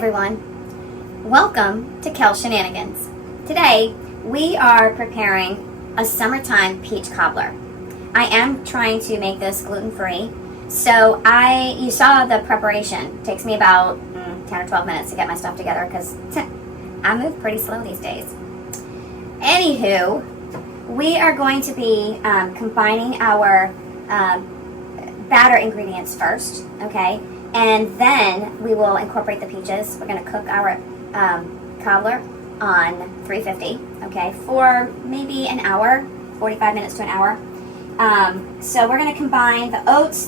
everyone, welcome to Kells Shenanigans. Today we are preparing a summertime peach cobbler. I am trying to make this gluten-free, so you saw the preparation. It takes me about 10 or 12 minutes to get my stuff together because I move pretty slow these days. Anywho, we are going to be combining our batter ingredients first, okay? And then we will incorporate the peaches. We're going to cook our cobbler on 350, okay, for maybe an hour, 45 minutes to an hour. So we're going to combine the oats,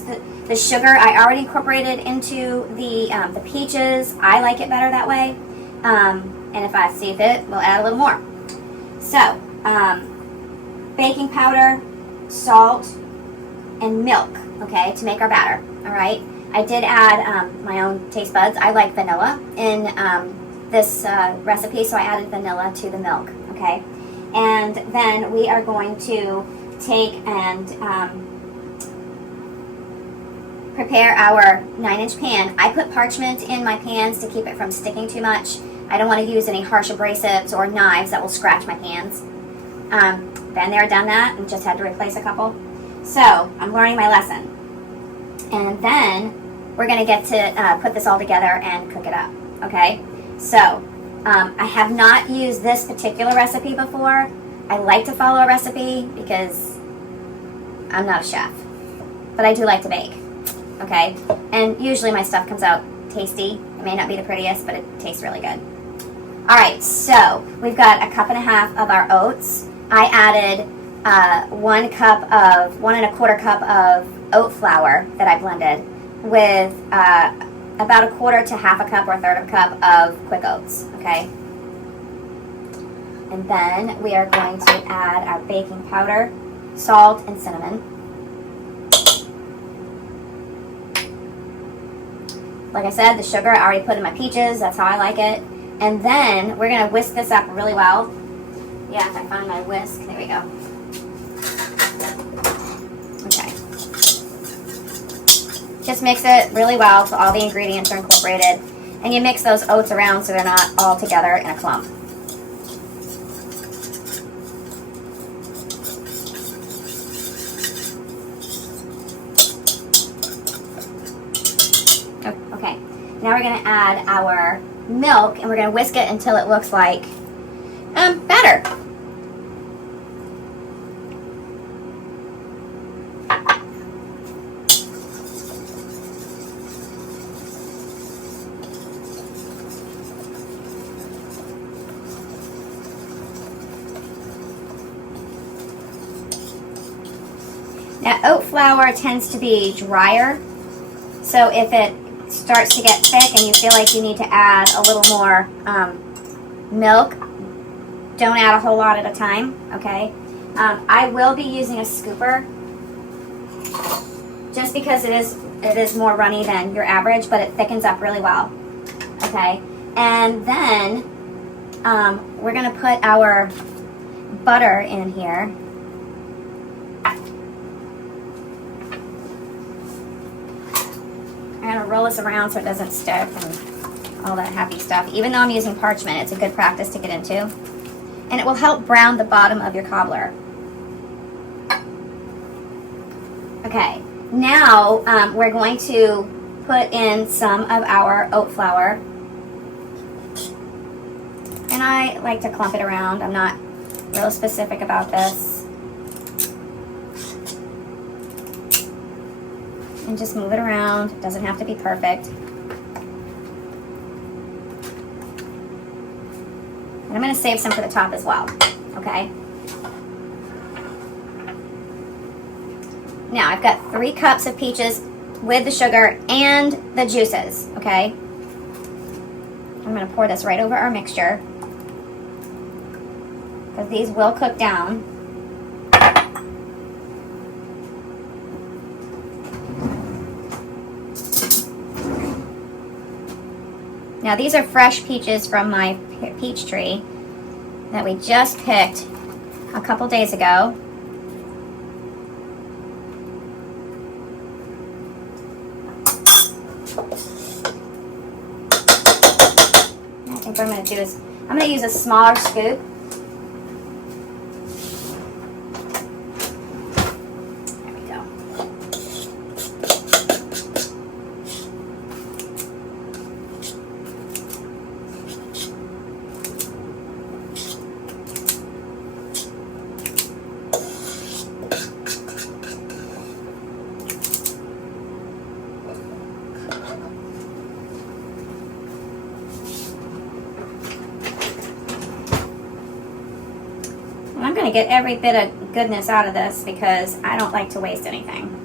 the sugar I already incorporated into the peaches. I like it better that way. And if I see fit, we'll add a little more. So, baking powder, salt, and milk, okay, to make our batter, all right? I did add my own taste buds. I like vanilla in this recipe, so I added vanilla to the milk, okay? And then we are going to take and prepare our 9-inch pan. I put parchment in my pans to keep it from sticking too much. I don't want to use any harsh abrasives or knives that will scratch my pans. Been there, done that, and just had to replace a couple. So, I'm learning my lesson. And then we're going to get to put this all together and cook it up, okay? So, I have not used this particular recipe before. I like to follow a recipe because I'm not a chef, but I do like to bake, okay? And usually my stuff comes out tasty. It may not be the prettiest, but it tastes really good. All right, so we've got 1.5 cups of our oats. I added 1 1/4 cup of oat flour that I blended with about 1/4 to 1/2 cup or 1/3 cup of quick oats, okay? And then we are going to add our baking powder, salt, and cinnamon. Like I said, the sugar I already put in my peaches. That's how I like it. And then we're going to whisk this up really well. Yeah, if I find my whisk. There we go. Okay. Just mix it really well so all the ingredients are incorporated. And you mix those oats around so they're not all together in a clump. Okay, now we're going to add our milk and we're going to whisk it until it looks like batter. Now, oat flour tends to be drier, so if it starts to get thick and you feel like you need to add a little more milk, don't add a whole lot at a time, okay? I will be using a scooper just because it is more runny than your average, but it thickens up really well, okay? And then we're going to put our butter in here. I'm going to roll this around so it doesn't stick and all that happy stuff. Even though I'm using parchment, it's a good practice to get into. And it will help brown the bottom of your cobbler. Okay, now we're going to put in some of our oat flour. And I like to clump it around. I'm not real specific about this. And just move it around. It doesn't have to be perfect. And I'm going to save some for the top as well, okay? Now, I've got 3 cups of peaches with the sugar and the juices, okay? I'm going to pour this right over our mixture because these will cook down. Now these are fresh peaches from my peach tree that we just picked a couple days ago. think what I'm going to do is, I'm going to use a smaller scoop. There we go. I'm going to get every bit of goodness out of this because I don't like to waste anything.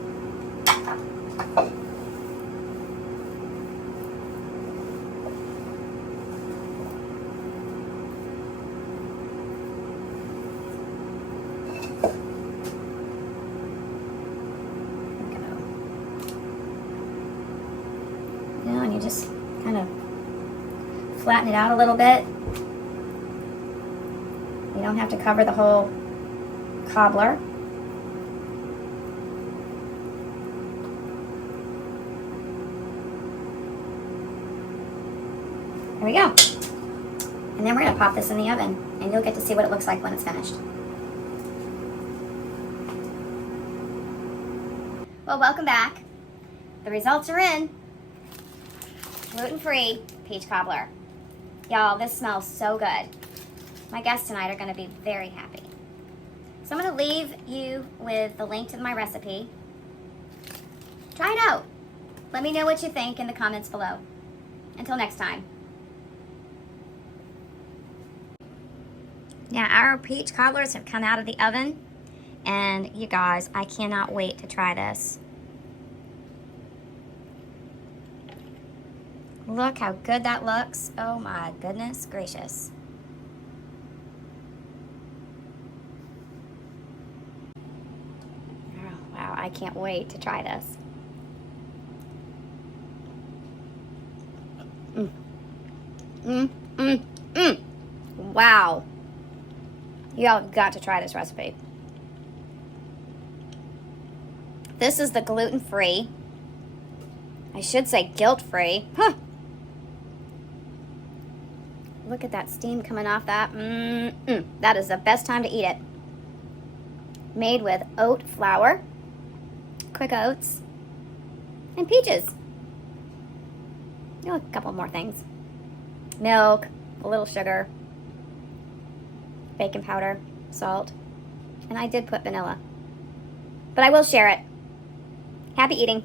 And you just kind of flatten it out a little bit. You don't have to cover the whole cobbler. There we go. And then we're going to pop this in the oven, and you'll get to see what it looks like when it's finished. Well, welcome back. The results are in. Gluten-free peach cobbler. Y'all, this smells so good. My guests tonight are going to be very happy. So I'm going to leave you with the link to my recipe. Try it out. Let me know what you think in the comments below. Until next time. Yeah, our peach cobblers have come out of the oven. And you guys, I cannot wait to try this. Look how good that looks. Oh my goodness gracious. Oh, wow, I can't wait to try this. Wow. Y'all have got to try this recipe. This is the gluten-free. I should say guilt-free. Huh. Look at that steam coming off that. That is the best time to eat it. Made with oat flour, quick oats, and peaches. Oh, a couple more things. Milk, a little sugar, baking powder, salt, and I did put vanilla. But I will share it. Happy eating.